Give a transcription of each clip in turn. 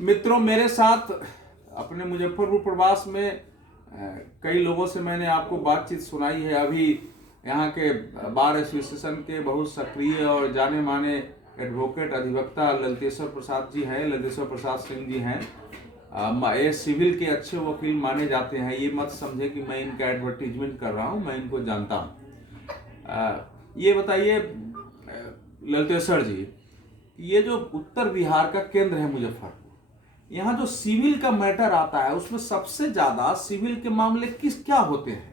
मित्रों, मेरे साथ अपने मुजफ्फरपुर प्रवास में कई लोगों से मैंने आपको बातचीत सुनाई है। अभी यहाँ के बार एसोसिएशन के बहुत सक्रिय और जाने माने एडवोकेट अधिवक्ता ललितेश्वर प्रसाद जी हैं, ललितेश्वर प्रसाद सिंह जी हैं। ये सिविल के अच्छे वकील माने जाते हैं। ये मत समझे कि मैं इनका एडवर्टीजमेंट कर रहा हूँ, मैं इनको जानता हूँ। ये बताइए ललितेश्वर जी, ये जो उत्तर बिहार का केंद्र है मुजफ्फरपुर, यहाँ जो सिविल का मैटर आता है उसमें सबसे ज्यादा सिविल के मामले क्या होते हैं?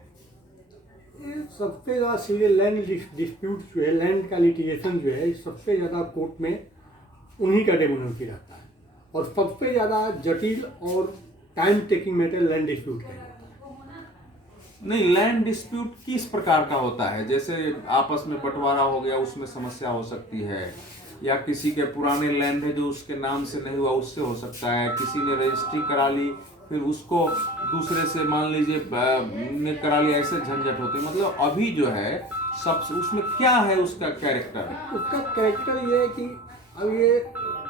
सबसे ज्यादा सिविल लैंड डिस्प्यूट जो है, लैंड का लिटिगेशन जो है, सबसे ज्यादा कोर्ट में उन्हीं का डेमोनेंसी रहता है। और सबसे ज्यादा जटिल और time taking matter land dispute है। नहीं, लैंड डिस्प्यूट किस प्रकार का होता है? जैसे आपस में बंटवारा हो गया, उसमें समस्या हो सकती है, या किसी के पुराने लैंड है जो उसके नाम से नहीं हुआ, उससे हो सकता है। किसी ने रजिस्ट्री करा ली, फिर उसको दूसरे से मान लीजिए ने करा लिया, ऐसे झंझट होते हैं। मतलब अभी जो है सब उसमें क्या है उसका कैरेक्टर? उसका कैरेक्टर ये है कि अब ये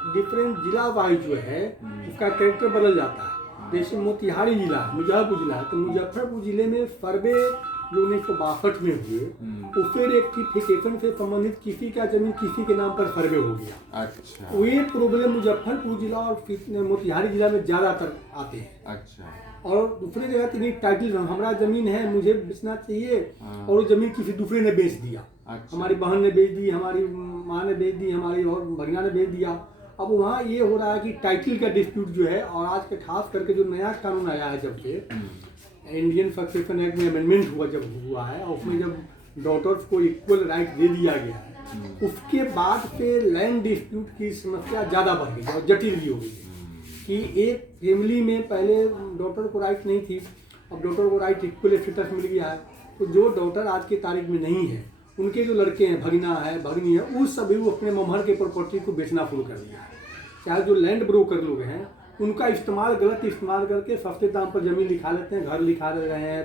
डिफरेंट जिला वाइज जो है उसका कैरेक्टर बदल जाता है। जैसे मोतिहारी जिला है, मुजफ्फरपुर जिला है, तो मुजफ्फरपुर जिले में सर्वे जो 1962 में हुए, उससे रेक्टिफिकेशन से संबंधित किसी का जमीन किसी के नाम पर सर्वे हो गया। अच्छा। तो ये प्रॉब्लम मुजफ्फरपुर जिला और मोतिहारी जिला में ज्यादातर आते हैं। अच्छा। और दूसरी जगह तो टाइटल हमारा जमीन है, मुझे बेचना चाहिए, और वो जमीन किसी दूसरे ने बेच दिया। अच्छा। हमारी बहन ने बेच दी, हमारी माँ ने बेच दी, हमारी और भगिना ने बेच दिया। अब वहाँ ये हो रहा है कि टाइटल का डिस्प्यूट जो है, और आज के खास करके जो नया कानून आया है, जब से इंडियन सक्सेशन एक्ट में अमेंडमेंट हुआ है, और उसमें जब डॉटर्स को इक्वल राइट दे दिया गया है, उसके बाद से लैंड डिस्प्यूट की समस्या ज़्यादा बढ़ गई और जटिल भी हो गई है। कि एक फैमिली में पहले डॉटर को राइट नहीं थी, अब डॉटर को राइट इक्वल स्टेटस मिल गया है। तो जो डॉटर आज की तारीख में नहीं है, उनके जो लड़के हैं, भगना है, भगनी है, उस सभी वो अपने ममहर के प्रॉपर्टी को बेचना शुरू कर दिया है। चाहे जो लैंड ब्रोकर लोग हैं, उनका गलत इस्तेमाल करके सस्ते दाम पर जमीन लिखा लेते हैं, घर लिखा दे रहे हैं,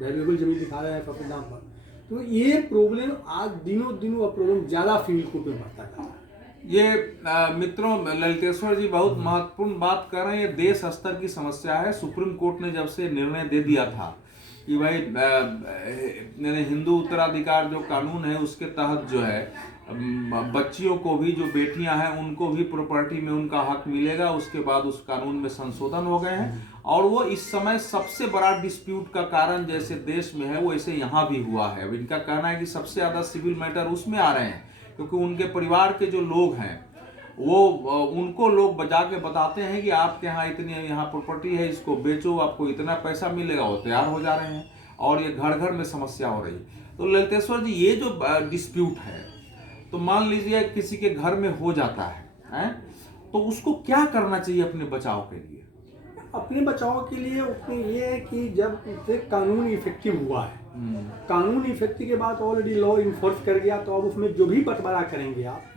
वैल्यूएबल जमीन लिखा रहे हैं सस्ते दाम पर। तो ये प्रॉब्लम आज दिनों दिनों प्रॉब्लम ज़्यादा सिविल कोर्ट में बढ़ता जा रहा है। ये मित्रों, ललितेश्वर जी बहुत महत्वपूर्ण बात कर रहे हैं। ये देश स्तर की समस्या है। सुप्रीम कोर्ट ने जब से निर्णय दे दिया था कि भाई हिंदू उत्तराधिकार जो कानून है उसके तहत जो है बच्चियों को भी, जो बेटियां हैं, उनको भी प्रॉपर्टी में उनका हक मिलेगा। उसके बाद उस कानून में संशोधन हो गए हैं, और वो इस समय सबसे बड़ा डिस्प्यूट का कारण जैसे देश में है, वो ऐसे यहाँ भी हुआ है। इनका कहना है कि सबसे ज्यादा सिविल मैटर उसमें आ रहे हैं, क्योंकि उनके परिवार के जो लोग हैं वो उनको लोग बजा के बताते हैं कि आपके यहाँ इतनी यहाँ प्रॉपर्टी है, इसको बेचो, आपको इतना पैसा मिलेगा। वो तैयार हो जा रहे हैं, और ये घर घर में समस्या हो रही है। तो ललितेश्वर जी, ये जो डिस्प्यूट है, तो मान लीजिए किसी के घर में हो जाता है, तो उसको क्या करना चाहिए अपने बचाव के लिए? अपने बचाव के लिए उसमें ये है कि जब से कानून इफेक्टिव हुआ है, कानून इफेक्टिव के बाद ऑलरेडी लॉ इन्फोर्स कर गया, तो अब उसमें जो भी बंटवारा करेंगे आप,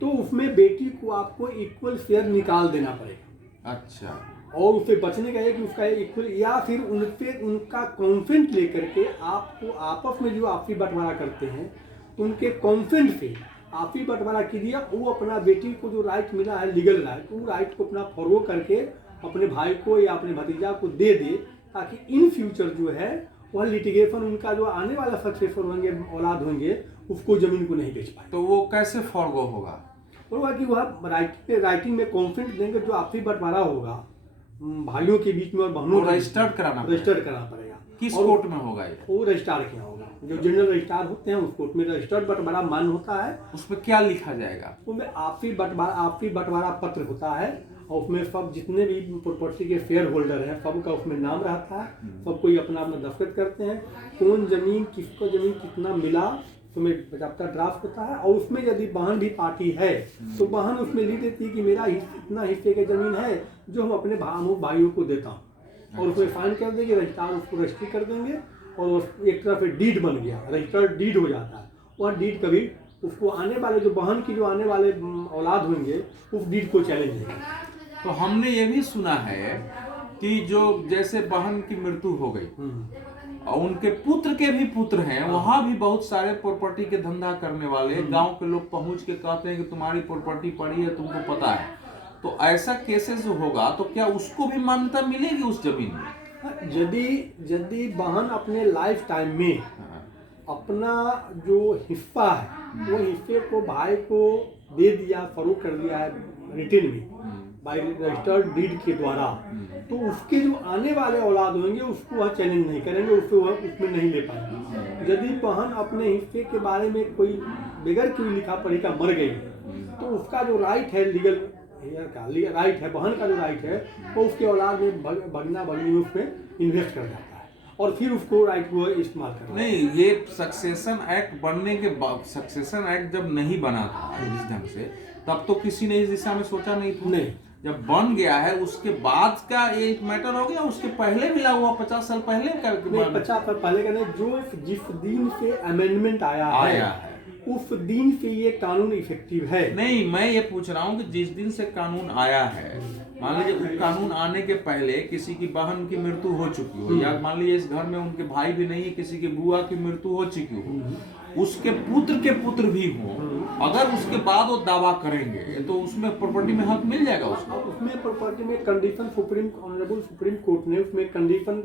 तो उसमें बेटी को आपको इक्वल शेयर निकाल देना पड़ेगा। अच्छा। और उससे बचने का है कि उसका इक्वल, या फिर उनपे उनका कॉन्सेंट लेकर के आपको आपस में जो आपसी बंटवारा करते हैं, उनके कॉन्सेंट से आपसी बंटवारा कीजिए। वो अपना बेटी को जो राइट मिला है, लीगल राइट, वो राइट को अपना फॉलो करके अपने भाई को या अपने भतीजा को दे दे, ताकि इन फ्यूचर जो है वह लिटिगेशन, उनका जो आने वाला सक्सेसर होंगे, औलाद होंगे, उसको जमीन को नहीं बेच पाए। तो वो कैसे फॉरगो होगा? और कि वह राइटिंग में कॉन्सेंट देंगे, जो आपसी बंटवारा होगा भाइयों के बीच में और बहनों, रजिस्टर्ड कराना पड़ेगा। किस कोर्ट में होगा ये? वो रजिस्ट्रार क्या होगा, जो जनरल रजिस्ट्रार होते हैं, उस कोर्ट में रजिस्टर्ड बंटवारा मान होता है। उसमें क्या लिखा जाएगा? उसमें आपसी बंटवारा पत्र होता है, और उसमें सब जितने भी प्रॉपर्टी के शेयर होल्डर हैं, सबका उसमें नाम रहता है। सब कोई अपना अपना दस्तखत करते हैं, कौन जमीन, किसको जमीन कितना मिला, उसमें बजाबता ड्राफ्ट होता है। और उसमें यदि बहन भी पार्टी है, तो बहन उसमें लिख देती है कि मेरा इतना हिस्से की जमीन है जो हम अपने भाइयों को देता हूँ, और उसमें साइन कर देंगे, रजिस्ट्रार उसको रजिस्ट्री कर देंगे, और एक तरह से डीड बन गया, रजिस्टर्ड डीड हो जाता है। वह डीड कभी उसको आने वाले, जो बहन की जो आने वाले औलाद होंगे, उस डीड को चैलेंज नहीं। तो हमने ये भी सुना है कि जो जैसे बहन की मृत्यु हो गई और उनके पुत्र के भी पुत्र हैं, वहां भी बहुत सारे प्रॉपर्टी के धंधा करने वाले गांव के लोग पहुंच के कहते हैं कि तुम्हारी प्रॉपर्टी पड़ी है, तुमको पता है, तो ऐसा केसेस होगा तो क्या उसको भी मान्यता मिलेगी उस जमीन में? यदि यदि बहन अपने लाइफ टाइम में अपना जो हिस्सा है वो हिस्से को भाई को दे दिया, फरोख्त कर दिया है रिटर्न में बाय रजिस्टर्ड डीड के द्वारा, तो उसके जो आने वाले औलाद होंगे उसको वह चैलेंज नहीं करेंगे, उसको वह उसमें नहीं ले पाएंगे। यदि बहन अपने हिस्से के बारे में कोई बगैर कोई लिखा पढ़ी का मर गई तो उसका जो राइट है, लीगल राइट है, बहन का जो राइट है वो उसके औलाद में भगना भगनी उसमें इन्वेस्ट कर जाता है और फिर उसको राइट को इस्तेमाल करता है। नहीं, ये सक्सेशन एक्ट बनने के बाद, सक्सेशन एक्ट जब नहीं बना था इस ढंग से, तब तो किसी ने इस दिशा में सोचा नहीं था। नहीं, जब बन गया है उसके बाद का ये मैटर हो गया, उसके पहले मिला हुआ 50 साल पहले का 50 साल पहले का नहीं, जो जिस दिन से अमेंडमेंट आया है उस दिन से ये कानून इफेक्टिव है। नहीं, मैं ये पूछ रहा हूँ कि जिस दिन से कानून आया है, मान लीजिए कानून आने के पहले किसी की बहन की मृत्यु हो चुकी हो, या मान लीजिए इस घर में उनके भाई भी नहीं है, किसी की बुआ की मृत्यु हो चुकी हो, उसके पुत्र भी हो, अगर उसके बाद वो दावा करेंगे तो उसमें प्रॉपर्टी में हक मिल जाएगा उसको? उसमें प्रॉपर्टी में कंडीशन ऑनरेबल सुप्रीम कोर्ट ने उसमें कंडीशन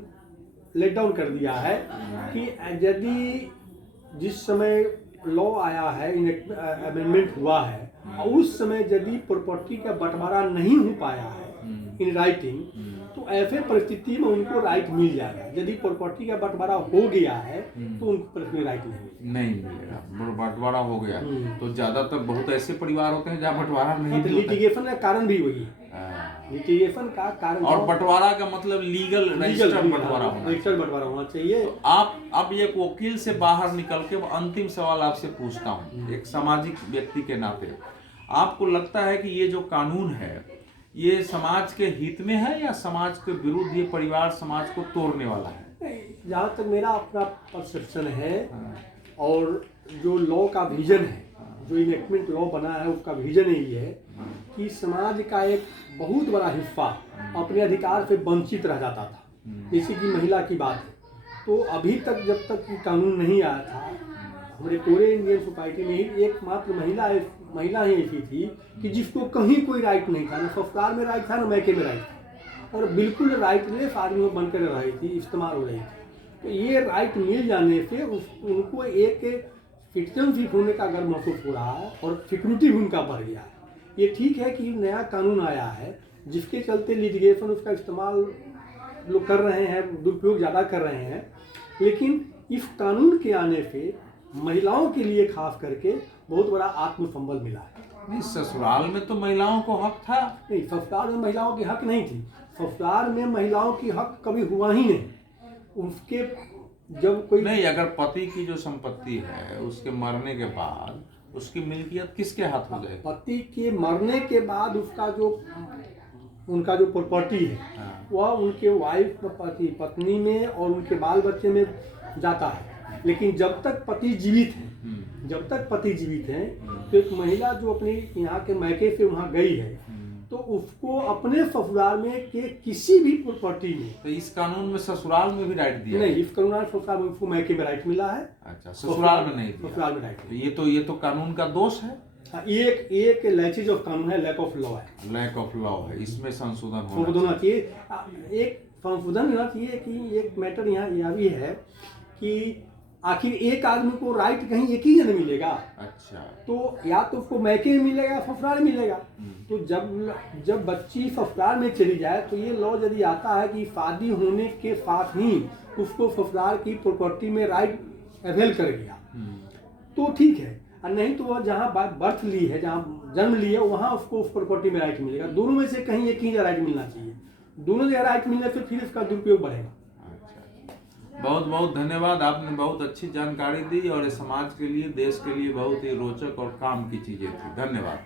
लेट डाउन कर दिया है कि यदि जिस समय लॉ आया है, अमेंडमेंट हुआ है, और उस समय यदि प्रॉपर्टी का बंटवारा नहीं हो पाया है इन राइटिंग, तो ऐसे परिस्थिति में उनको राइट मिल जाएगा। यदि प्रॉपर्टी का बंटवारा हो गया है तो उनको राइट नहीं मिलेगा। बंटवारा हो गया तो ज्यादातर बहुत ऐसे परिवार होते हैं जहाँ बंटवारा नहीं मिलेगा। लिटिगेशन का कारण भी वही है, लिटिगेशन का कारण। और बंटवारा का मतलब लीगल रजिस्टर्ड बंटवारा होना चाहिए। तो आप अब एक वकील से बाहर निकल के अंतिम सवाल आपसे पूछता हूँ, एक सामाजिक व्यक्ति के नाते, आपको लगता है कि ये जो कानून है ये समाज के हित में है या समाज के विरुद्ध, ये परिवार समाज को तोड़ने वाला है? जहाँ तक मेरा अपना परसेप्शन है और जो लॉ का विजन है, जो इनेक्टमेंट लॉ बना है उसका विजन यही है कि समाज का एक बहुत बड़ा हिस्सा अपने अधिकार से वंचित रह जाता था। जैसे कि महिला की बात है, तो अभी तक जब तक कानून नहीं आया था हमारे पूरे इंडियन सोसाइटी में ही एकमात्र महिला ही ऐसी थी कि जिसको कहीं कोई राइट नहीं था, ना ससुराल में राइट था ना मैके में राइट था, और बिल्कुल राइटलेस आदमी बनकर रह रही थी, इस्तेमाल हो रही थी। तो ये राइट मिल जाने से उनको एक सिटीजनशिप होने का गर्व महसूस हो रहा है और सिक्योरिटी भी उनका बढ़ गया है। ये ठीक है कि नया कानून आया है जिसके चलते लिटिगेशन उसका इस्तेमाल लोग कर रहे हैं, दुरुपयोग ज़्यादा कर रहे हैं, लेकिन इस कानून के आने से महिलाओं के लिए खास करके बहुत बड़ा आत्मसंबल मिला है। नहीं, ससुराल में तो महिलाओं को हक था। नहीं, ससुराल में महिलाओं की हक नहीं थी, ससुराल में महिलाओं की हक कभी हुआ ही नहीं। उसके जब कोई नहीं, अगर पति की जो संपत्ति है उसके मरने के बाद उसकी मिल्कियत किसके हाथ हो जाएगी? पति के मरने के बाद उनका जो प्रॉपर्टी है वह उनके वाइफ पत्नी में और उनके बाल बच्चे में जाता है। लेकिन जब तक पति जीवित हैं, तो एक महिला जो अपनी यहाँ के मैके से वहाँ गई है तो उसको अपने ससुराल में के किसी भी प्रॉपर्टी में, तो इस कानून में ससुराल में भी राइट दिया नहीं, इस कानून ससुराल में उसको मैके में राइट मिला है। अच्छा, ससुराल में नहीं दिया। ससुराल में राइट। ये तो कानून का दोष है। एक लैचेज ऑफ कानून है, लैक ऑफ लॉ है, लैक ऑफ लॉ है, इसमें संशोधन होना चाहिए। एक संशोधन होना चाहिए कि एक मैटर यहाँ यह भी है कि आखिर एक आदमी को राइट कहीं एक ही जगह मिलेगा। अच्छा, तो या तो उसको मैके में मिलेगा, ससुराल मिलेगा। तो जब बच्ची ससुराल में चली जाए तो ये लॉ यदि आता है कि शादी होने के साथ ही उसको ससुराल की प्रॉपर्टी में राइट अवेल कर गया तो ठीक है, और नहीं तो वह जहाँ बर्थ ली है, जहाँ जन्म ली है, वहाँ उसको उस प्रॉपर्टी में राइट मिलेगा। दोनों में से कहीं एक ही राइट मिलना चाहिए। दोनों जगह राइट मिलने से फिर इसका दुरुपयोग बढ़ेगा। बहुत बहुत धन्यवाद, आपने बहुत अच्छी जानकारी दी और समाज के लिए, देश के लिए बहुत ही रोचक और काम की चीजें थी। धन्यवाद।